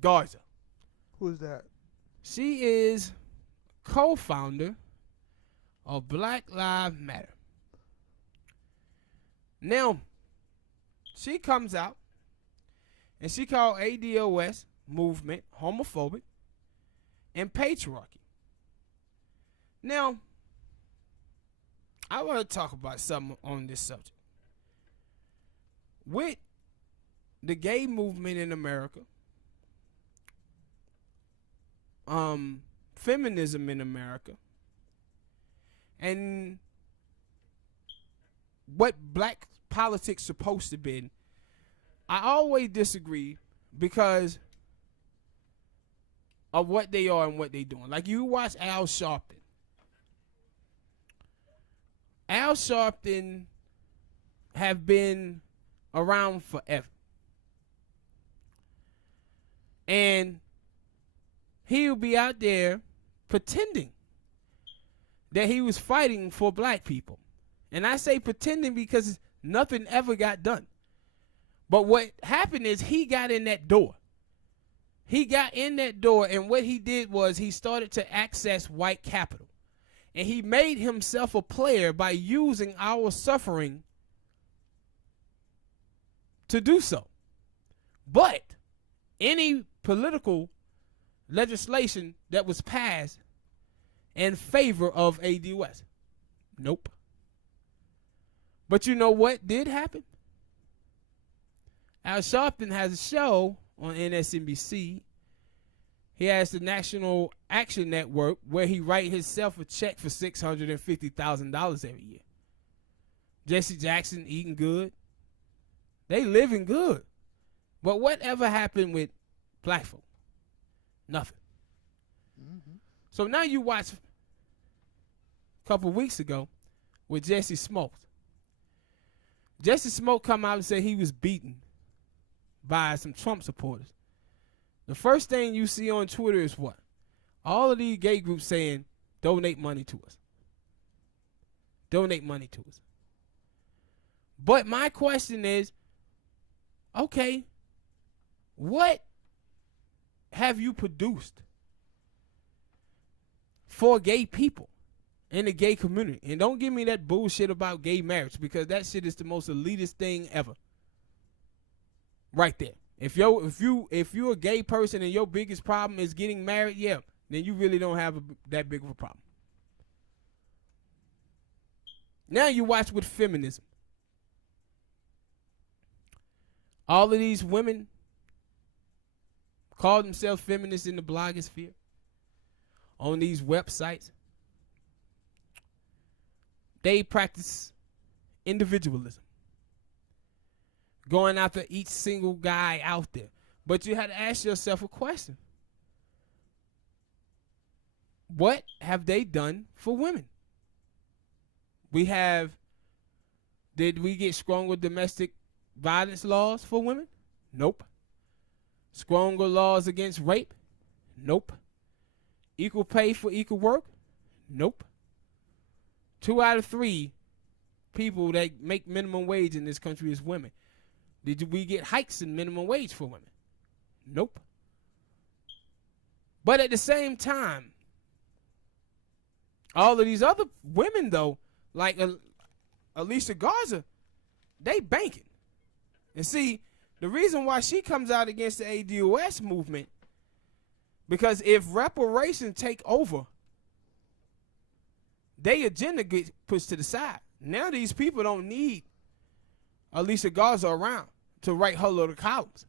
Garza. Who's that? She is co-founder of Black Lives Matter. Now, she comes out and she called ADOS movement homophobic and patriarchy. Now, I want to talk about something on this subject. With the gay movement in America, feminism in America, and what black politics supposed to be, I always disagree because of what they are and what they doing. Like you watch Al Sharpton. Al Sharpton have been around forever. And he'll be out there pretending that he was fighting for black people. And I say pretending because nothing ever got done. But what happened is he got in that door. He got in that door, and what he did was he started to access white capital. And he made himself a player by using our suffering to do so. But any political legislation that was passed in favor of ADOS, nope. But you know what did happen? Al Sharpton has a show on MSNBC. He has the National Action Network where he write himself a check for $650,000 every year. Jesse Jackson eating good. They living good. But whatever happened with black folk? Nothing. Mm-hmm. So now you watch a couple weeks ago with Jesse Smoke. Jesse Smoke come out and said he was beaten by some Trump supporters. The first thing you see on Twitter is what? All of these gay groups saying, donate money to us. Donate money to us. But my question is, okay, what have you produced for gay people in the gay community? And don't give me that bullshit about gay marriage, because that shit is the most elitist thing ever. Right there. If you're a gay person and your biggest problem is getting married, yeah, then you really don't have that big of a problem. Now you watch with feminism. All of these women call themselves feminists in the blogosphere, on these websites. They practice individualism, going after each single guy out there. But you had to ask yourself a question. What have they done for women? Did we get stronger domestic violence laws for women? Nope. Stronger laws against rape? Nope. Equal pay for equal work? Nope. 2 out of 3 people that make minimum wage in this country is women. Did we get hikes in minimum wage for women? Nope. But at the same time, all of these other women, though, like Alicia Garza, they banking. And see, the reason why she comes out against the ADOS movement, because if reparations take over, their agenda gets pushed to the side. Now these people don't need Alicia Garza around to write her little columns.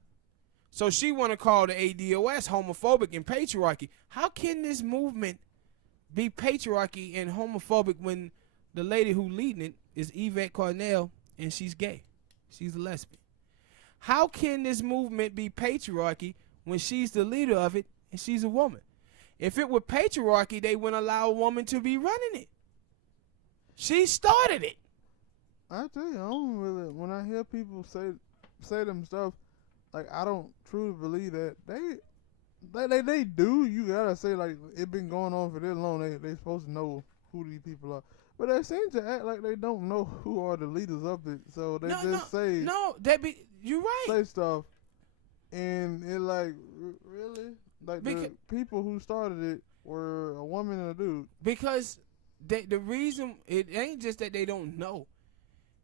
So she want to call the ADOS homophobic and patriarchy. How can this movement be patriarchy and homophobic when the lady who leading it is Yvette Carnell and she's gay? She's a lesbian. How can this movement be patriarchy when she's the leader of it and she's a woman? If it were patriarchy, they wouldn't allow a woman to be running it. She started it. I tell you, I don't really, when I hear people say them stuff, like, I don't truly believe that they do. You gotta say, like, it been going on for this long. They supposed to know who these people are, but they seem to act like they don't know who are the leaders of it. So they say you're right. Say stuff And it like really like the people who started it were a woman and a dude. Because the reason it ain't just that they don't know.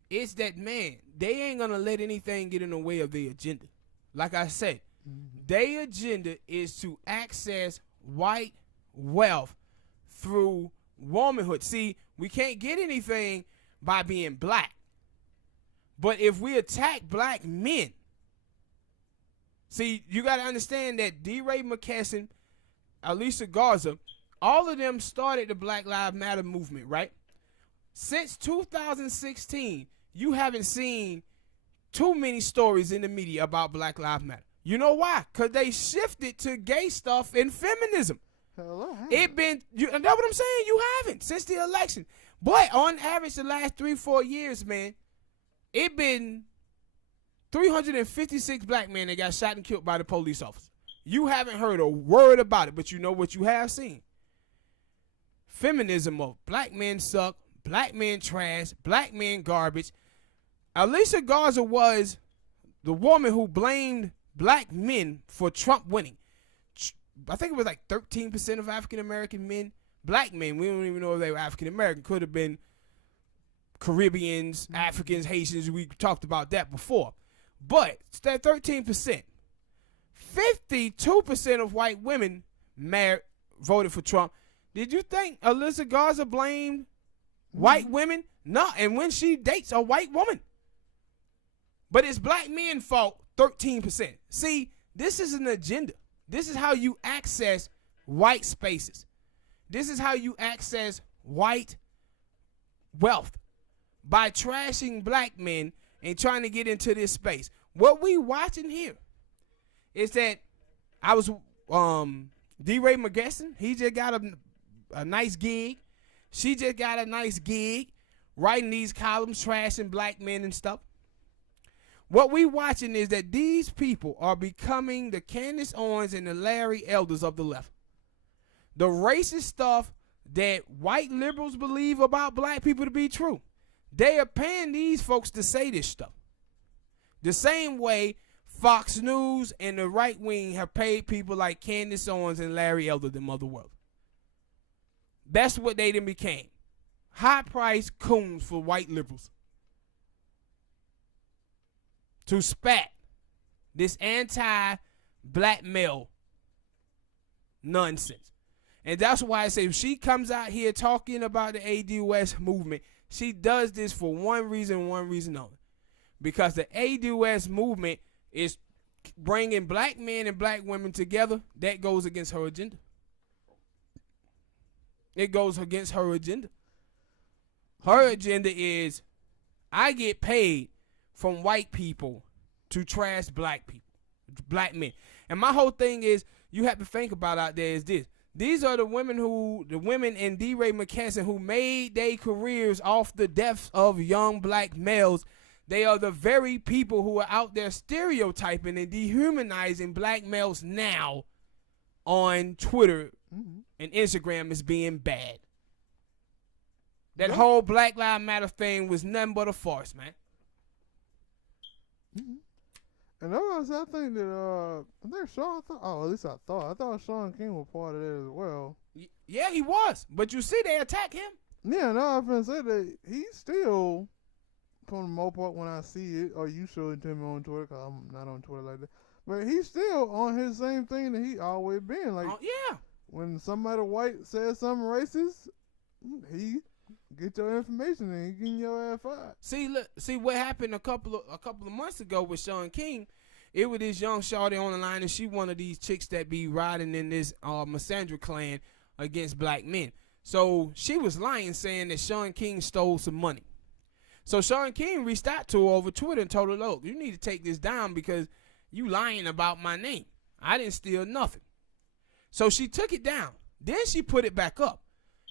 It's that, man, they ain't gonna let anything get in the way of their agenda. Like I said, their agenda is to access white wealth through womanhood. See, we can't get anything by being black. But if we attack black men, see, you got to understand that D. Ray McKesson, Alicia Garza, all of them started the Black Lives Matter movement, right? Since 2016, you haven't seen too many stories in the media about Black Lives Matter. You know why? Because they shifted to gay stuff and feminism. Hello, you know what I'm saying? You haven't since the election. But on average, the last 3-4 years, man, it been 356 black men that got shot and killed by the police officer. You haven't heard a word about it, but you know what you have seen. Feminism of black men suck, black men trash, black men garbage. Alicia Garza was the woman who blamed black men for Trump winning. I think it was like 13% of African-American men, black men, we don't even know if they were African-American, could have been Caribbeans, Africans, Haitians, we talked about that before. But it's that 13%. 52% of white women voted for Trump. Did you think Alicia Garza blamed white women? No, and when she dates a white woman. But it's black men's fault, 13%. See, this is an agenda. This is how you access white spaces. This is how you access white wealth, by trashing black men and trying to get into this space. What we watching here is that I was D. Ray McKesson. He just got a nice gig. She just got a nice gig writing these columns, trashing black men and stuff. What we watching is that these people are becoming the Candace Owens and the Larry Elders of the left. The racist stuff that white liberals believe about black people to be true. They are paying these folks to say this stuff. The same way Fox News and the right wing have paid people like Candace Owens and Larry Elder the motherworld. That's what they then became. High-priced coons for white liberals. To spat this anti-black male nonsense. And that's why I say if she comes out here talking about the ADOS movement, she does this for one reason only. Because the ADOS movement is bringing black men and black women together. That goes against her agenda. It goes against her agenda. Her agenda is, I get paid from white people to trash black people, black men. And my whole thing is, you have to think about out there is this. These are the women in D. Ray McKesson who made their careers off the deaths of young black males. They are the very people who are out there stereotyping and dehumanizing black males now on Twitter and Instagram as being bad. That whole Black Lives Matter thing was nothing but a farce, man. And I think that I thought Sean King was part of that as well. Yeah, he was. But you see, they attack him. Yeah, no, I was gonna say that he's still, for the most part, when I see it, or you show it to me on Twitter, because I'm not on Twitter like that. But he's still on his same thing that he always been. Like, yeah. When somebody white says something racist, he get your information and he getting your ass fired. See what happened a couple of months ago with Sean King. It was this young shawty on the line, and she one of these chicks that be riding in this Massandra clan against black men. So she was lying, saying that Sean King stole some money. So Sean King reached out to her over Twitter and told her, look, you need to take this down because you lying about my name. I didn't steal nothing. So she took it down. Then she put it back up.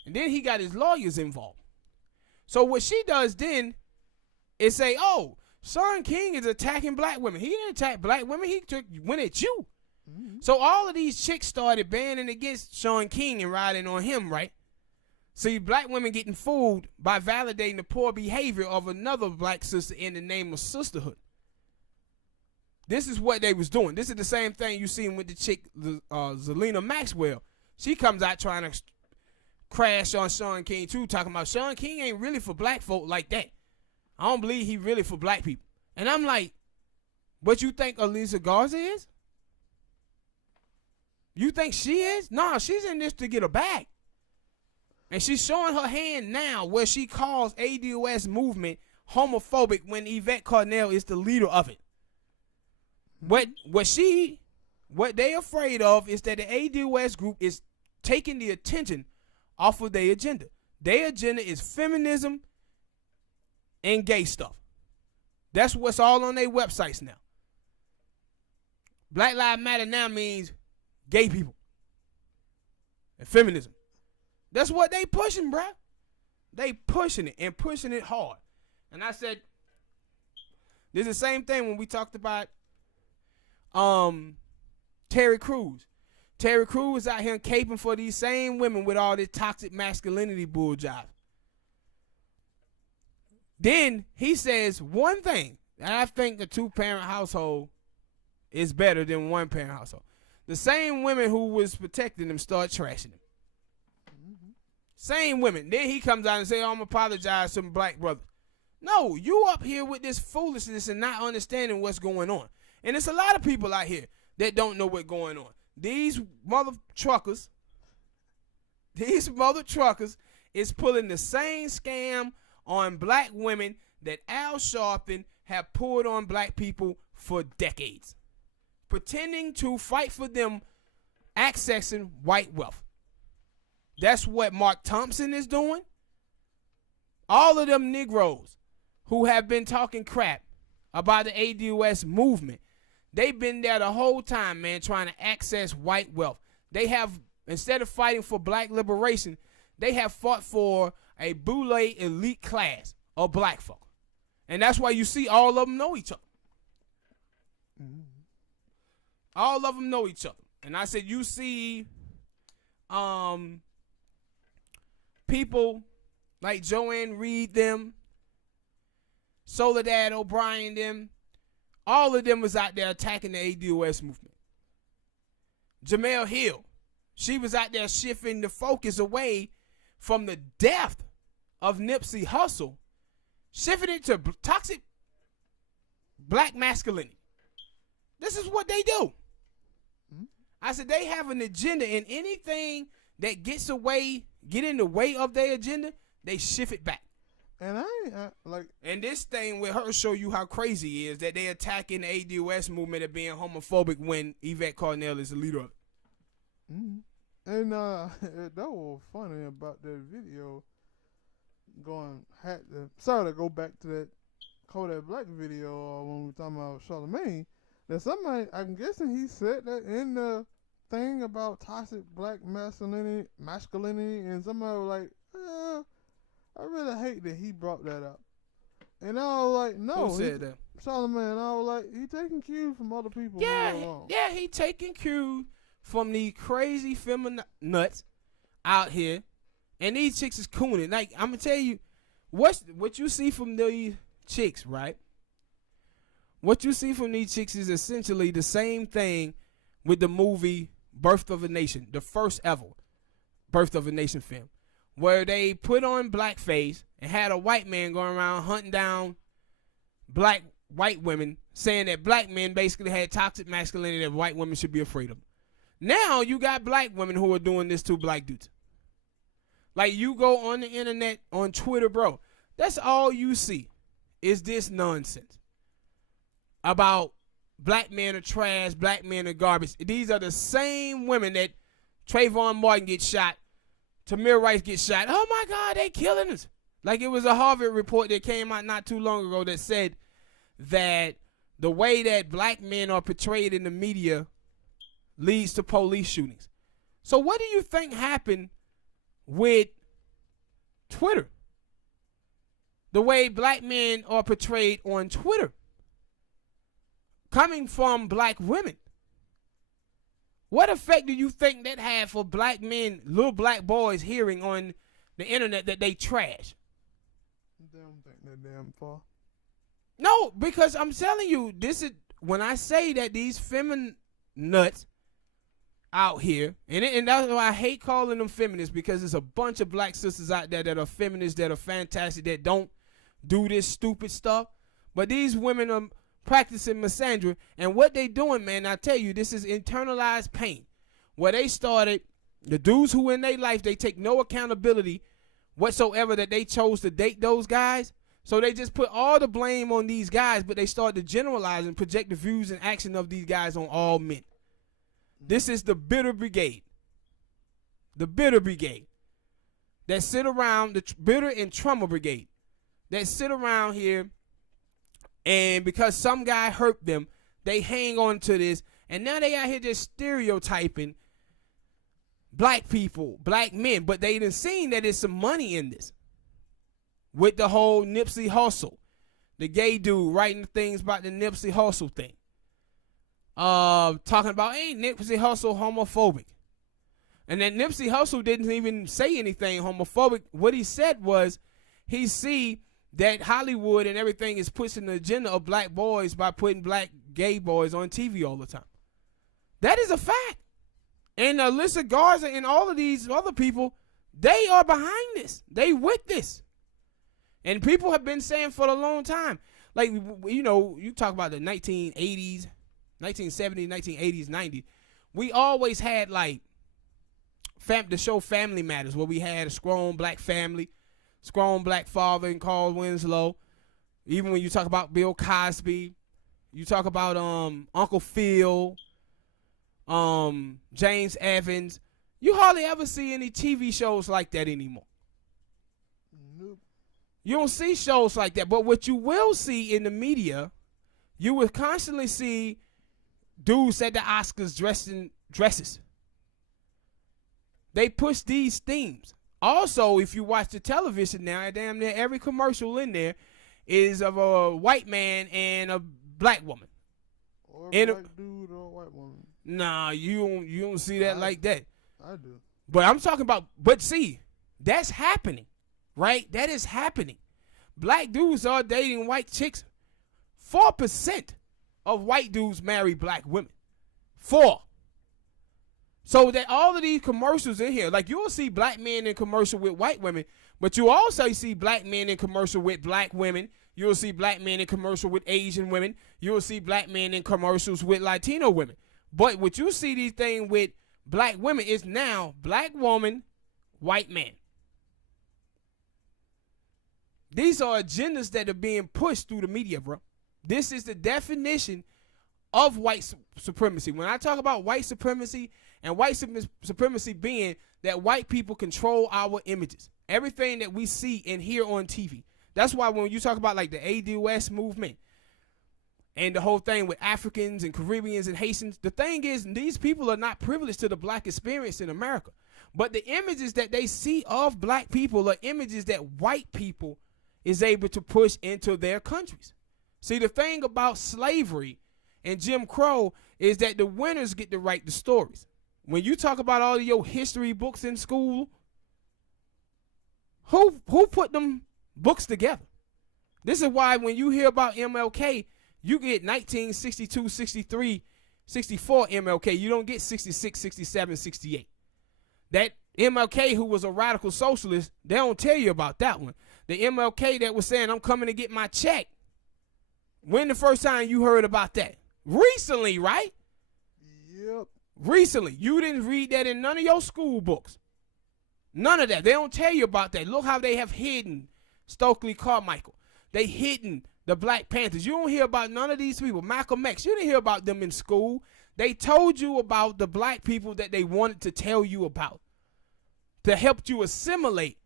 And then he got his lawyers involved. So what she does then is say, oh, Sean King is attacking black women. He didn't attack black women. He went at you. So all of these chicks started banning against Sean King and riding on him, right? See, black women getting fooled by validating the poor behavior of another black sister in the name of sisterhood. This is what they was doing. This is the same thing you seen with the chick, Zelina Maxwell. She comes out trying to crash on Sean King too, talking about Sean King ain't really for black folk like that. I don't believe he really for black people. And I'm like, what you think Alicia Garza is? You think she is? No, she's in this to get a bag. And she's showing her hand now where she calls ADOS movement homophobic when Yvette Carnell is the leader of it. What they afraid of is that the ADOS group is taking the attention off of their agenda. Their agenda is feminism and gay stuff. That's what's all on their websites now. Black Lives Matter now means gay people and feminism. That's what they pushing, bruh. They pushing it and pushing it hard. And I said, this is the same thing when we talked about Terry Crews. Terry Crews was out here caping for these same women with all this toxic masculinity bull jive. Then he says one thing, and I think a two-parent household is better than one-parent household. The same women who was protecting them start trashing him. Same women. Then he comes out and say, I'm apologize to my black brother. No, you up here with this foolishness and not understanding what's going on. And there's a lot of people out here that don't know what's going on. These mother truckers is pulling the same scam on black women that Al Sharpton have pulled on black people for decades. Pretending to fight for them accessing white wealth. That's what Mark Thompson is doing. All of them Negroes who have been talking crap about the ADOS movement, they've been there the whole time, man, trying to access white wealth. They have, instead of fighting for black liberation, they have fought for a boule elite class of black folk. And that's why you see all of them know each other. All of them know each other. And I said, you see people like Joanne Reed, them, Soledad O'Brien, them, all of them was out there attacking the ADOS movement. Jamel Hill, she was out there shifting the focus away from the death of Nipsey Hussle, shifting it to toxic black masculinity. This is what they do. I said they have an agenda, and anything that get in the way of their agenda, they shift it back. And and this thing with her show you how crazy it is that they attacking the ADOS movement of being homophobic when Yvette Carnell is the leader of it. And that was funny about that video sorry to go back to that Kodak Black video when we were talking about Charlamagne, that somebody, I'm guessing he said that in the thing about toxic black masculinity, and somebody was like, I really hate that he brought that up. And I was like, no. Who said that? Charlamagne. I was like, he taking cues from other people. Yeah, he taking cues from the crazy nuts out here. And these chicks is cooning. Like, I'm going to tell you, what you see from these chicks, right? What you see from these chicks is essentially the same thing with the movie Birth of a Nation, the first ever Birth of a Nation film, where they put on blackface and had a white man going around hunting down white women, saying that black men basically had toxic masculinity that white women should be afraid of. Now you got black women who are doing this to black dudes. Like, you go on the internet, on Twitter, bro, that's all you see is this nonsense about black men are trash, black men are garbage. These are the same women that Trayvon Martin gets shot, Tamir Rice gets shot. Oh my God, they killing us. Like, it was a Harvard report that came out not too long ago that said that the way that black men are portrayed in the media leads to police shootings. So what do you think happened with Twitter? The way black men are portrayed on Twitter, coming from black women. What effect do you think that had for black men, little black boys hearing on the internet that they trash? They don't think they're damn far. No, because I'm telling you, this is when I say that these feminine nuts out here, and that's why I hate calling them feminists, because there's a bunch of black sisters out there that are feminists, that are fantastic, that don't do this stupid stuff. But these women are practicing misandry, and what they doing, man, I tell you, this is internalized pain. Where they started, the dudes who in their life, they take no accountability whatsoever that they chose to date those guys. So they just put all the blame on these guys, but they start to generalize and project the views and action of these guys on all men. This is the bitter brigade. The bitter brigade that sit around, the bitter and trauma brigade that sit around here, and because some guy hurt them, they hang on to this, and now they out here just stereotyping black people, black men, but they done seen that there's some money in this. With the whole Nipsey Hussle, the gay dude writing things about the Nipsey Hussle thing. Talking about, hey, Nipsey Hussle homophobic. And then Nipsey Hussle didn't even say anything homophobic. What he said was, he see that Hollywood and everything is pushing the agenda of black boys by putting black gay boys on TV all the time. That is a fact. And Alicia, Garza, and all of these other people, they are behind this. They with this. And people have been saying for a long time, like, you know, you talk about the 1980s, 1970s, 1980s, 90s. We always had, like, the show Family Matters, where we had a strong black family, strong black father in Carl Winslow. Even when you talk about Bill Cosby, you talk about Uncle Phil, James Evans. You hardly ever see any TV shows like that anymore. Nope. You don't see shows like that. But what you will see in the media, you will constantly see dudes at the Oscars dressed in dresses. They push these themes. Also, if you watch the television now, damn near every commercial in there is of a white man and a black woman. Or a black dude or a white woman. Nah, you don't see that like that. I do. But I'm talking about, but see, that's happening, right? That is happening. Black dudes are dating white chicks. 4% of white dudes marry black women. 4%. So that all of these commercials in here, like you'll see black men in commercial with white women, but you also see black men in commercial with black women. You'll see black men in commercial with Asian women. You'll see black men in commercials with Latino women. But what you see these things with black women is now black woman, white man. These are agendas that are being pushed through the media, bro. This is the definition of white supremacy. When I talk about white supremacy, and white supremacy being that white people control our images. Everything that we see and hear on TV. That's why when you talk about like the ADOS movement and the whole thing with Africans and Caribbeans and Haitians, the thing is these people are not privileged to the black experience in America. But the images that they see of black people are images that white people is able to push into their countries. See, the thing about slavery and Jim Crow is that the winners get to write the stories. When you talk about all of your history books in school, who put them books together? This is why when you hear about MLK, you get 1962, 63, 64 MLK. You don't get 66, 67, 68. That MLK who was a radical socialist, they don't tell you about that one. The MLK that was saying, I'm coming to get my check. When the first time you heard about that? Recently, right? Yep. Recently. You didn't read that in none of your school books. None of that. They don't tell you about that. Look how they have hidden Stokely Carmichael. They hidden the Black Panthers. You don't hear about none of these people. Malcolm X, you didn't hear about them in school. They told you about the black people that they wanted to tell you about to help you assimilate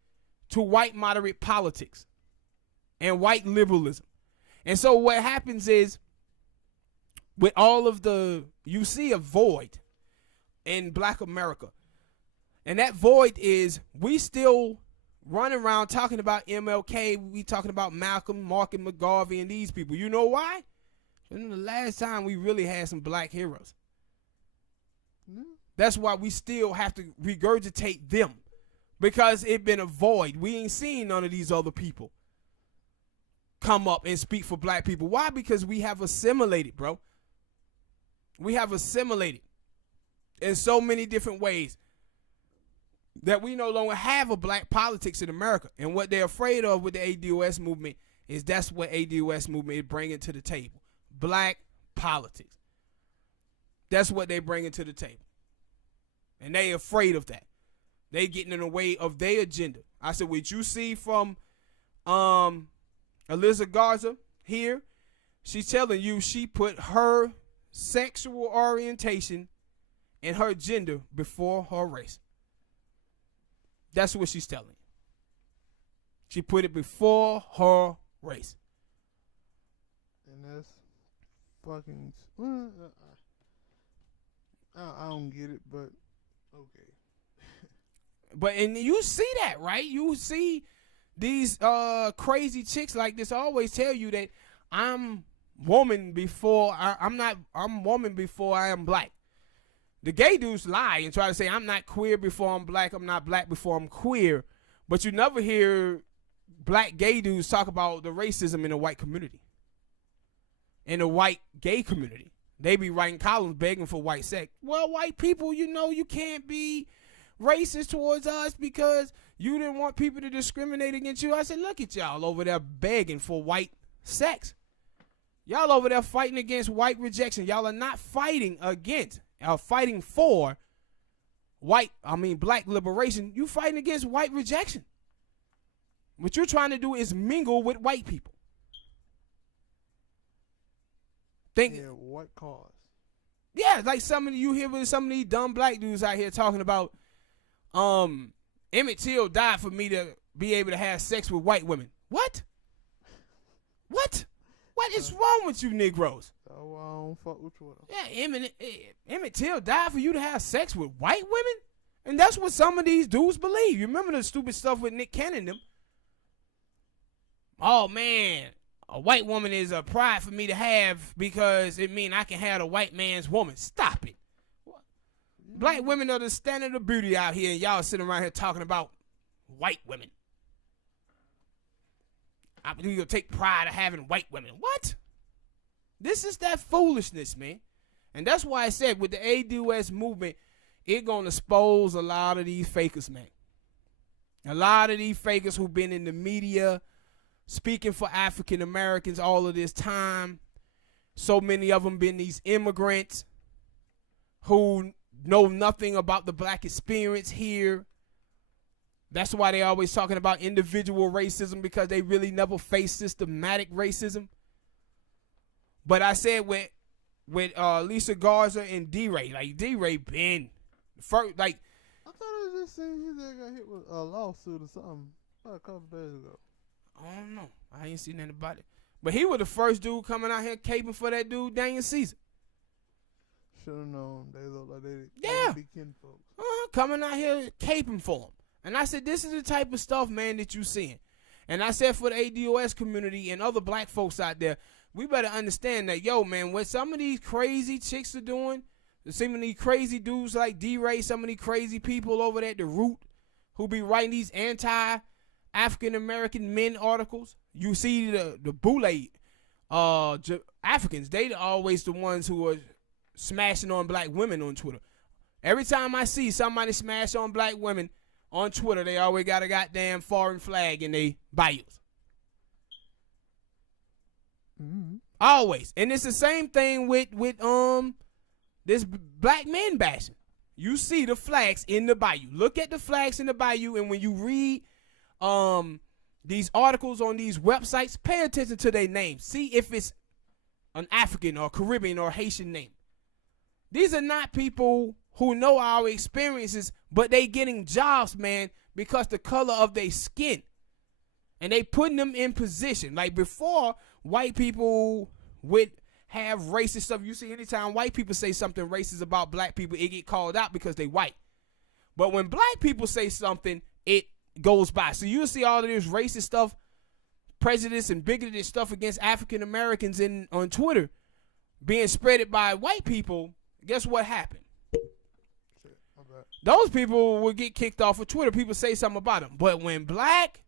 to white moderate politics and white liberalism. And so what happens is with all of you see a void in black America. And that void is we still run around talking about MLK. We talking about Malcolm, Martin McGarvey, and these people. You know why? The last time we really had some black heroes. That's why we still have to regurgitate them. Because it been a void. We ain't seen none of these other people come up and speak for black people. Why? Because we have assimilated, bro. We have assimilated in so many different ways that we no longer have a black politics in America. And what they're afraid of with the ADOS movement is that's what ADOS movement is bringing to the table. Black politics. That's what they're bringing to the table. And they afraid of that. They getting in the way of their agenda. I said, what you see from Alicia Garza here, she's telling you she put her sexual orientation and her gender before her race. That's what she's telling you. She put it before her race. And that's fucking... I don't get it, but okay. But and you see that, right? You see these crazy chicks like this always tell you that I'm woman before I'm woman before I am black. The gay dudes lie and try to say I'm not queer before I'm black, I'm not black before I'm queer. But you never hear black gay dudes talk about the racism in the white community. In the white gay community. They be writing columns begging for white sex. Well, white people, you know, you can't be racist towards us because you didn't want people to discriminate against you. I said, look at y'all over there begging for white sex. Y'all over there fighting against white rejection. Y'all are not fighting against, fighting for black liberation. You fighting against white rejection. What you're trying to do is mingle with white people. What cause? Yeah, like you hear with some of these dumb black dudes out here talking about Emmett Till died for me to be able to have sex with white women. What? What is wrong with you Negroes? Oh, I don't fuck with you. Yeah, Emmett Till died for you to have sex with white women? And that's what some of these dudes believe. You remember the stupid stuff with Nick Cannon and them? Oh, man. A white woman is a pride for me to have because it means I can have a white man's woman. Stop it. Black women are the standard of beauty out here, and y'all sitting around here talking about white women. You're going to take pride of having white women. What? This is that foolishness, man. And that's why I said with the ADOS movement, it's going to expose a lot of these fakers, man. A lot of these fakers who've been in the media speaking for African Americans all of this time. So many of them been these immigrants who know nothing about the black experience here. That's why they always talking about individual racism, because they really never face systematic racism. But I said with Alicia Garza and D-Ray, like D-Ray been first, like I thought I was just saying he got hit with a lawsuit or something about a couple days ago. I don't know. I ain't seen nothing about it. But he was the first dude coming out here caping for that dude, Daniel Caesar. Should have known. They look like they be kinfolk. Coming out here caping for him. And I said, this is the type of stuff, man, that you seeing. And I said for the ADOS community and other black folks out there, we better understand that, yo, man, what some of these crazy chicks are doing, some of these crazy dudes like D-Ray, some of these crazy people over there at the Root who be writing these anti-African-American men articles. You see the boule Africans, they always the ones who are smashing on black women on Twitter. Every time I see somebody smash on black women on Twitter, they always got a goddamn foreign flag in their bios. Mm-hmm. Always. And it's the same thing with this black men bashing. You see the flags in the bayou. Look at the flags in the bayou, and when you read these articles on these websites, pay attention to their names. See if it's an African or Caribbean or Haitian name. These are not people who know our experiences, but they getting jobs, man, because the color of their skin. And they putting them in position. Like before, white people would have racist stuff. You see, anytime white people say something racist about black people, it get called out because they white. But when black people say something, it goes by. So you'll see all of this racist stuff, prejudice and bigoted stuff against African Americans on Twitter being spreaded by white people. Guess what happened? Those people will get kicked off of Twitter. People say something about them. But when black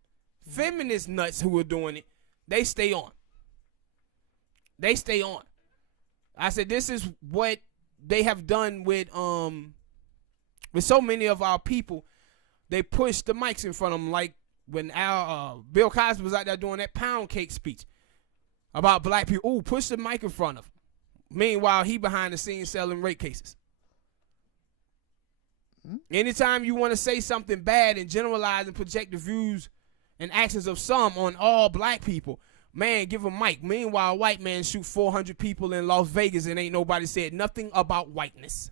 feminist nuts who are doing it, they stay on. They stay on. I said, this is what they have done with so many of our people. They push the mics in front of them, like when Bill Cosby was out there doing that pound cake speech about black people. Ooh, push the mic in front of him. Meanwhile, he behind the scenes selling rape cases. Anytime you want to say something bad and generalize and project the views and actions of some on all black people, man, give a mic. Meanwhile, a white man shoot 400 people in Las Vegas and ain't nobody said nothing about whiteness.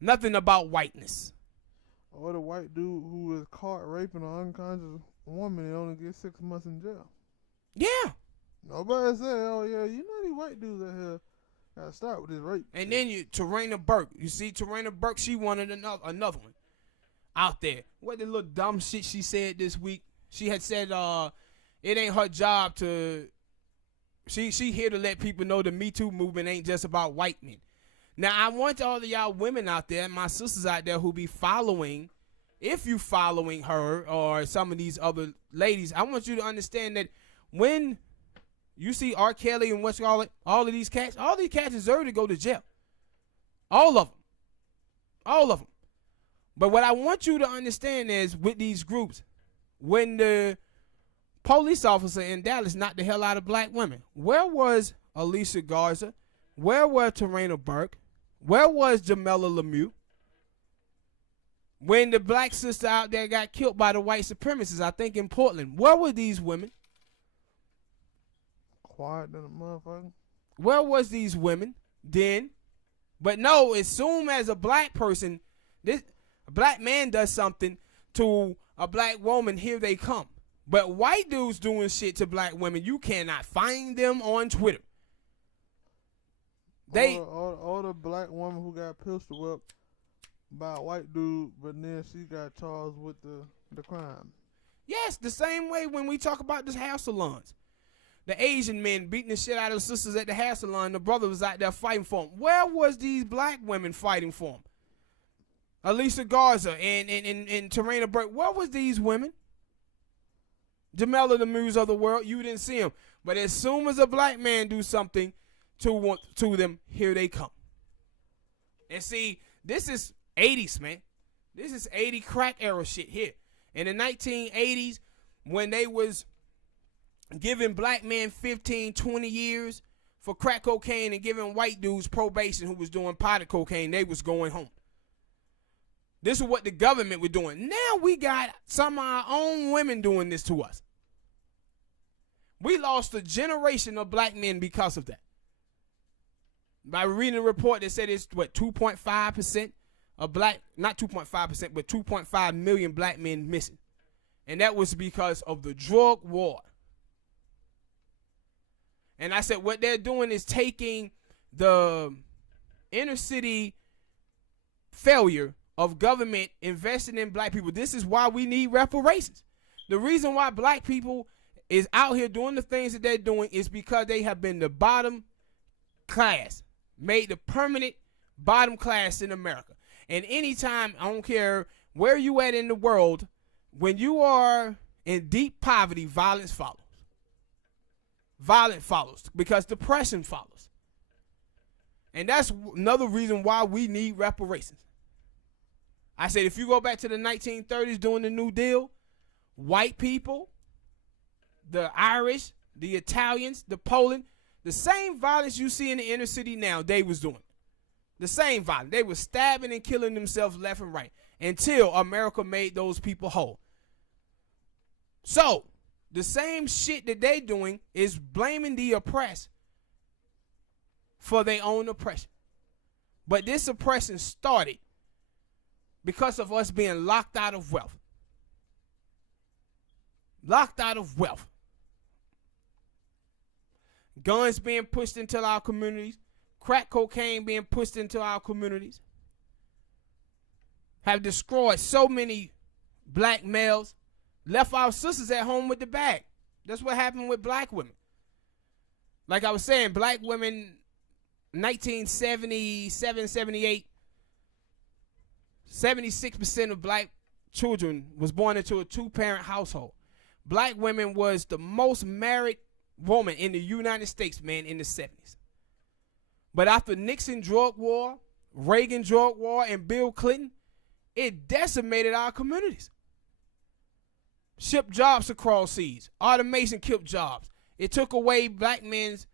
Nothing about whiteness. Or the white dude who was caught raping an unconscious woman and only get 6 months in jail. Yeah. Nobody said, oh yeah, you know these white dudes out here gotta stop with this rape. And then Tarana Burke. You see Tarana Burke, she wanted another one out there. What the little dumb shit she said this week? She had said it ain't her job to she here to let people know the Me Too movement ain't just about white men. Now, I want all of y'all women out there, my sisters out there who be following, if you following her or some of these other ladies, I want you to understand that when you see R. Kelly and what's all of these cats deserve to go to jail. All of them. All of them. But what I want you to understand is with these groups, when the police officer in Dallas knocked the hell out of black women, where was Alicia Garza? Where was Tarana Burke? Where was Jamela Lemieux? When the black sister out there got killed by the white supremacists, I think in Portland, where were these women? Quiet than a motherfucker. Where was these women then? But no, as soon as a black person, a black man does something to a black woman, here they come. But white dudes doing shit to black women, you cannot find them on Twitter. All the black woman who got pistol whipped by a white dude, but then she got charged with the crime. Yes, the same way when we talk about the hair salons. The Asian men beating the shit out of the sisters at the hair salon, the brother was out there fighting for them. Where was these black women fighting for them? Alicia Garza and Tarana Burke, where was these women? Jamela the Muse of the world, you didn't see them. But as soon as a black man do something to them, here they come. And see, this is 80s, man. This is 80 crack era shit here. In the 1980s, when they was giving black men 15, 20 years for crack cocaine and giving white dudes probation who was doing potted cocaine, they was going home. This is what the government was doing. Now we got some of our own women doing this to us. We lost a generation of black men because of that. By reading a report that said it's 2.5% of black, not 2.5%, but 2.5 million black men missing. And that was because of the drug war. And I said what they're doing is taking the inner city failure of government investing in black people. This is why we need reparations. The reason why black people is out here doing the things that they're doing is because they have been the bottom class, made the permanent bottom class in America. And anytime, I don't care where you at in the world, when you are in deep poverty, violence follows. Violence follows because depression follows. And that's another reason why we need reparations. I said if you go back to the 1930s during the New Deal, white people, the Irish, the Italians, the Poland, the same violence you see in the inner city now, they was doing. The same violence. They were stabbing and killing themselves left and right until America made those people whole. So, the same shit that they doing is blaming the oppressed for their own oppression. But this oppression started because of us being locked out of wealth. Locked out of wealth. Guns being pushed into our communities. Crack cocaine being pushed into our communities. Have destroyed so many black males. Left our sisters at home with the bag. That's what happened with black women. Like I was saying, black women, 1977, 78, 76% of black children was born into a two-parent household. Black women was the most married woman in the United States, man, in the 70s. But after Nixon drug war, Reagan drug war, and Bill Clinton, it decimated our communities. Shipped jobs across seas. Automation killed jobs. It took away black men's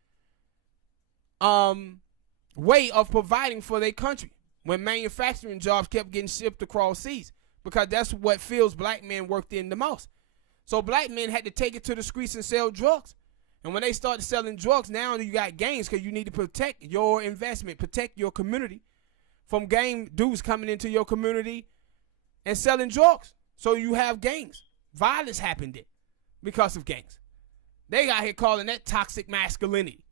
way of providing for their country when manufacturing jobs kept getting shipped across seas, because that's what fields black men worked in the most. So black men had to take it to the streets and sell drugs. And when they started selling drugs, now you got gangs, because you need to protect your investment, protect your community from gang dudes coming into your community and selling drugs. So you have gangs. Violence happened there because of gangs. They got here calling that toxic masculinity.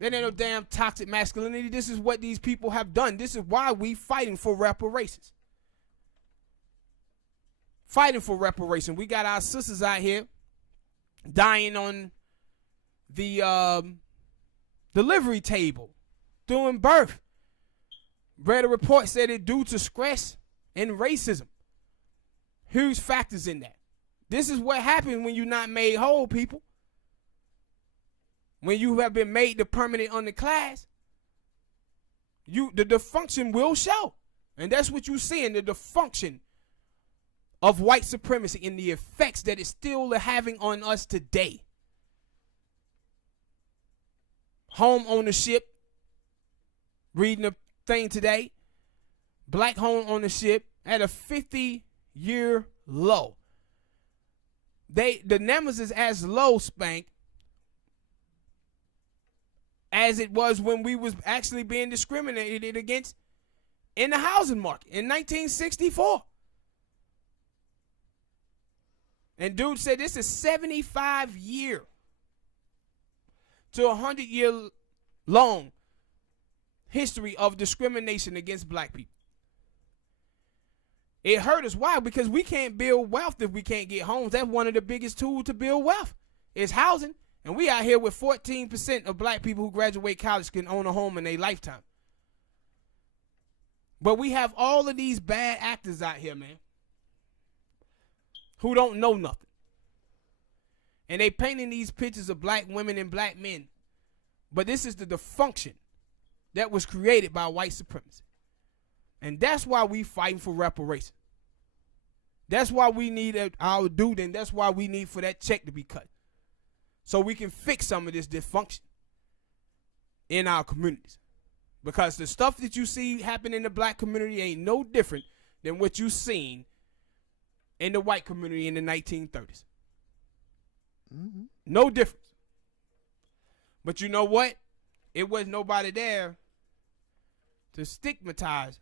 There ain't no damn toxic masculinity. This is what these people have done. This is why we fighting for reparations. Fighting for reparation. We got our sisters out here dying on the delivery table, doing birth. Read a report said it due to stress and racism. Huge factors in that. This is what happens when you're not made whole, people. When you have been made the permanent underclass, the dysfunction will show. And that's what you see in the dysfunction of white supremacy and the effects that it's still having on us today. Home ownership, reading a thing today, black home ownership at a 50-year low. The numbers is as low, Spank, as it was when we was actually being discriminated against in the housing market in 1964. And dude said this is 75-year to 100-year long history of discrimination against black people. It hurt us. Why? Because we can't build wealth if we can't get homes. That's one of the biggest tools to build wealth is housing. And we out here with 14% of black people who graduate college can own a home in their lifetime. But we have all of these bad actors out here, man, who don't know nothing. And they painting these pictures of black women and black men. But this is the dysfunction that was created by white supremacy. And that's why we fighting for reparation. That's why we need our dude, and that's why we need for that check to be cut. So we can fix some of this dysfunction in our communities. Because the stuff that you see happen in the black community ain't no different than what you seen in the white community in the 1930s. Mm-hmm. No difference. But you know what? It was nobody there to stigmatize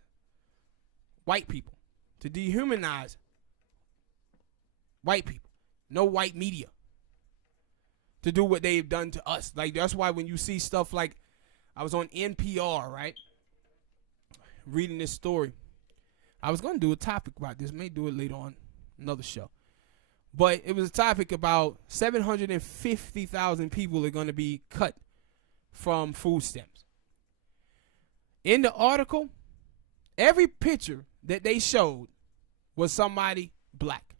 white people, to dehumanize white people. No white media to do what they've done to us. Like, that's why when you see stuff like, I was on NPR, right, reading this story. I was going to do a topic about this. May do it later on another show. But it was a topic about 750,000 people are going to be cut from food stamps. In the article, every picture that they showed was somebody black.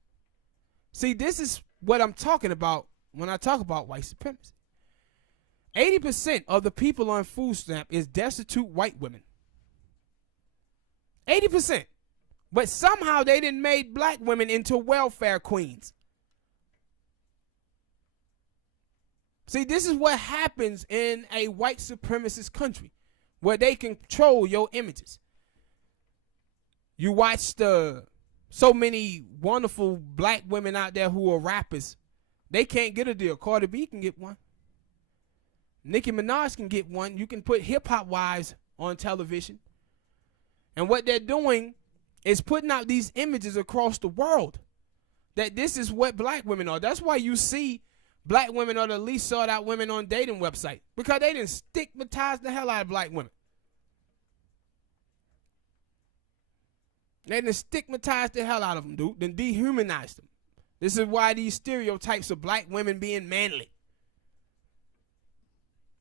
See, this is what I'm talking about when I talk about white supremacy. 80% of the people on food stamp is destitute white women. 80%. But somehow they didn't make black women into welfare queens. See, this is what happens in a white supremacist country where they control your images. You watch so many wonderful black women out there who are rappers. They can't get a deal. Cardi B can get one. Nicki Minaj can get one. You can put hip-hop wives on television. And what they're doing is putting out these images across the world that this is what black women are. That's why you see black women are the least sought out women on dating websites, because they didn't stigmatize the hell out of black women. They didn't stigmatize the hell out of them, dude, then dehumanize them. This is why these stereotypes of black women being manly.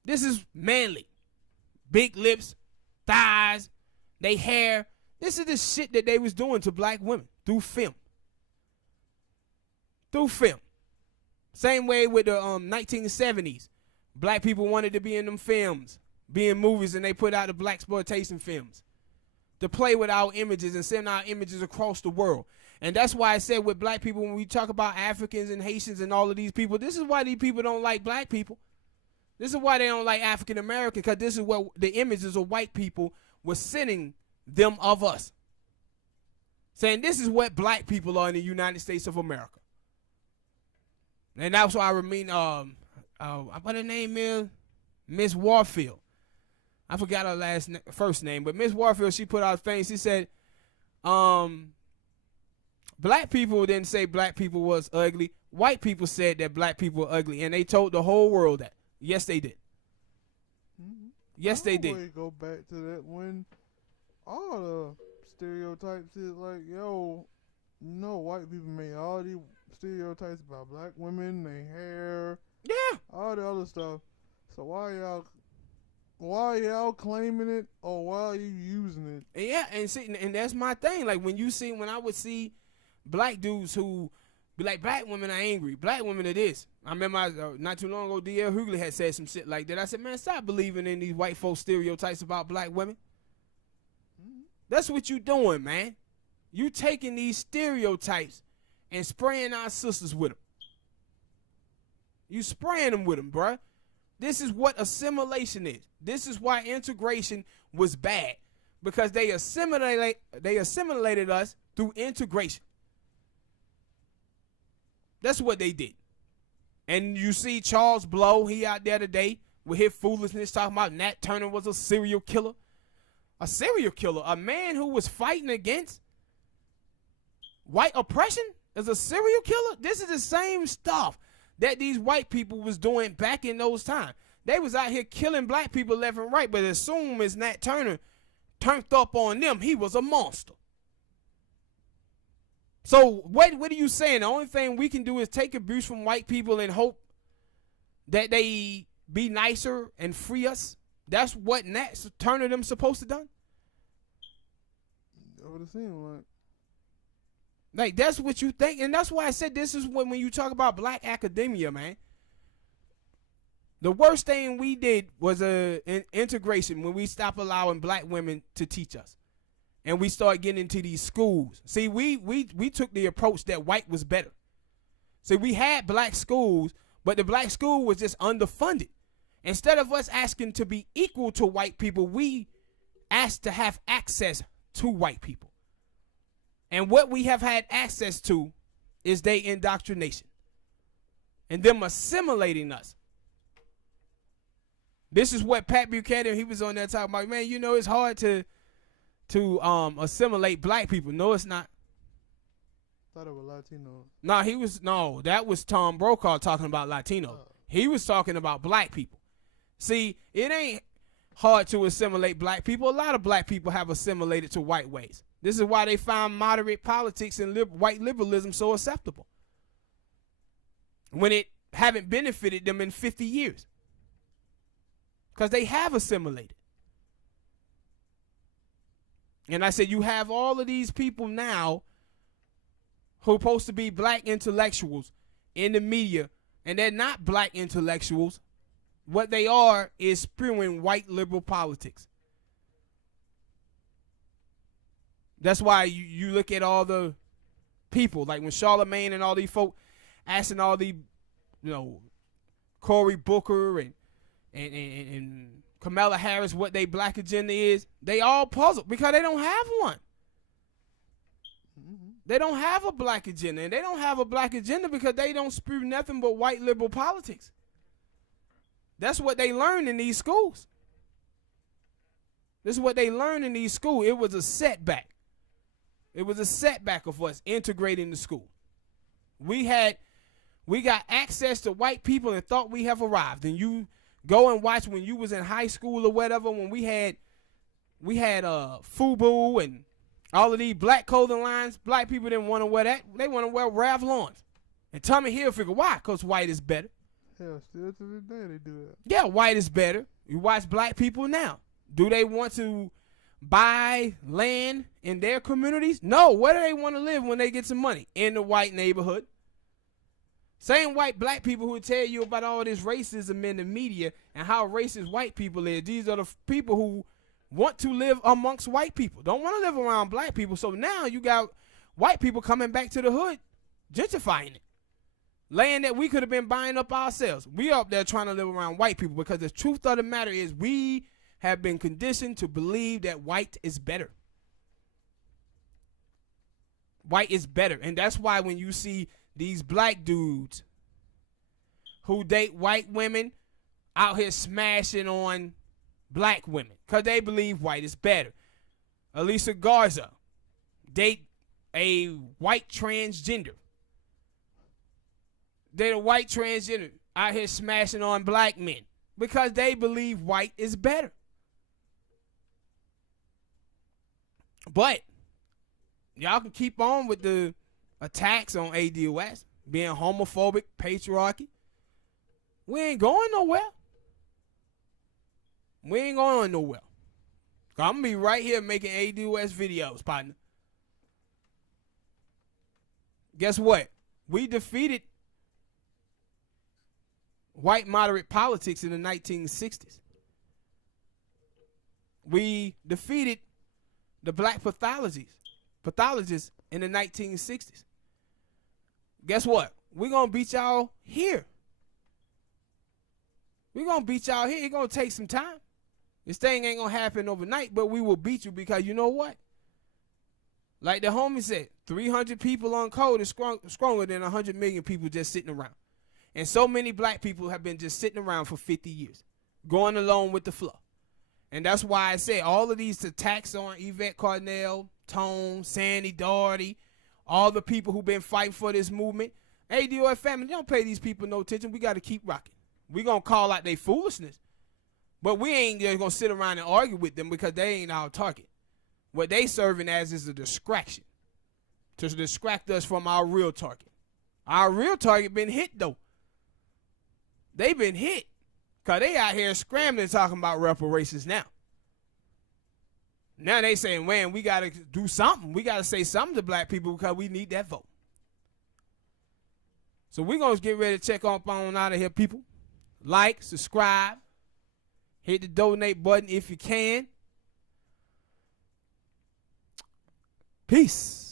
This is manly. Big lips, thighs, they hair. This is the shit that they was doing to black women through film. Through film. Same way with the 1970s. Black people wanted to be in them films, be in movies, and they put out the blaxploitation films to play with our images and send our images across the world. And that's why I said with black people, when we talk about Africans and Haitians and all of these people, this is why these people don't like black people. This is why they don't like African American, because this is what the images of white people were sending them of us. Saying this is what black people are in the United States of America. And that's why I mean, what her name is? Miss Warfield. I forgot her first name, but Miss Warfield, she put out a thing. She said, black people didn't say black people was ugly. White people said that black people were ugly, and they told the whole world that. Yes, they did. Mm-hmm. Yes, they did. I go back to that when all the stereotypes is like, yo, no, white people made all these stereotypes about black women, their hair, yeah, all the other stuff. So why y'all claiming it, or why are you using it? Yeah, and that's my thing. Like when I would see black dudes who be like, black women are angry, black women are this. I remember not too long ago, D.L. Hughley had said some shit like that. I said, man, stop believing in these white folks stereotypes about black women. Mm-hmm. That's what you doing, man. You taking these stereotypes and spraying our sisters with them. You spraying them with them, bruh. This is what assimilation is. This is why integration was bad, because they assimilated us through integration. That's what they did. And you see Charles Blow, he out there today with his foolishness talking about Nat Turner was a serial killer. A serial killer, a man who was fighting against white oppression is a serial killer. This is the same stuff that these white people was doing back in those times. They was out here killing black people left and right, but as soon as Nat Turner turned up on them, he was a monster. So what are you saying? The only thing we can do is take abuse from white people and hope that they be nicer and free us? That's what Nat Turner them supposed to done? That would have seemed like that's what you think. And that's why I said this is when you talk about black academia, man. The worst thing we did was integration when we stopped allowing black women to teach us. And we started getting into these schools. See, we took the approach that white was better. See, we had black schools, but the black school was just underfunded. Instead of us asking to be equal to white people, we asked to have access to white people. And what we have had access to is their indoctrination and them assimilating us. This is what Pat Buchanan, he was on there talking about, man, you know, it's hard to assimilate black people. No, it's not. Thought it was Latino. That was Tom Brokaw talking about Latino. He was talking about black people. See, it ain't hard to assimilate black people. A lot of black people have assimilated to white ways. This is why they find moderate politics and white liberalism so acceptable, when it haven't benefited them in 50 years. Because they have assimilated. And I said, you have all of these people now who are supposed to be black intellectuals in the media, and they're not black intellectuals. What they are is spewing white liberal politics. That's why you look at all the people, like when Charlemagne and all these folk asking all the, Cory Booker and Kamala Harris what their black agenda is, they all puzzled because they don't have one. Mm-hmm. They don't have a black agenda, and they don't have a black agenda because they don't spew nothing but white liberal politics. That's what they learned in these schools. This is what they learned in these schools. It was a setback. It was a setback of us integrating the school. We got access to white people and thought we have arrived. And you go and watch when you was in high school or whatever, when we had FUBU and all of these black clothing lines. Black people didn't want to wear that. They want to wear Ralph Lauren's. And Tommy Hilfiger, why? Because white is better. Hell, still to this day they do that. Yeah, white is better. You watch black people now. Do they want to buy land in their communities? No. Where do they want to live when they get some money? In the white neighborhood. Same white black people who tell you about all this racism in the media and how racist white people is. These are the people who want to live amongst white people, don't want to live around black people. So now you got white people coming back to the hood, gentrifying it. Land that we could have been buying up ourselves. We up there trying to live around white people because the truth of the matter is we have been conditioned to believe that white is better. White is better. And that's why when you see these black dudes who date white women out here smashing on black women because they believe white is better. Alicia Garza date a white transgender. They're a white transgender out here smashing on black men because they believe white is better. But y'all can keep on with the attacks on ADOS, being homophobic, patriarchy. We ain't going nowhere. We ain't going nowhere. I'm going to be right here making ADOS videos, partner. Guess what? We defeated white moderate politics in the 1960s. We defeated the black pathologists in the 1960s. Guess what? We're going to beat y'all here. We're going to beat y'all here. It's going to take some time. This thing ain't going to happen overnight, but we will beat you because you know what? Like the homie said, 300 people on code is stronger than 100 million people just sitting around. And so many black people have been just sitting around for 50 years, going along with the flow. And that's why I say all of these attacks on Yvette Carnell, Tone, Sandy, Doherty, all the people who've been fighting for this movement, ADOS family, don't pay these people no attention. We got to keep rocking. We're going to call out their foolishness. But we ain't just going to sit around and argue with them because they ain't our target. What they serving as is a distraction to distract us from our real target. Our real target been hit, though. They been hit because they out here scrambling talking about reparations now. Now they saying, man, we got to do something. We got to say something to black people because we need that vote. So we're going to get ready to check on out of here, people. Like, subscribe, hit the donate button if you can. Peace.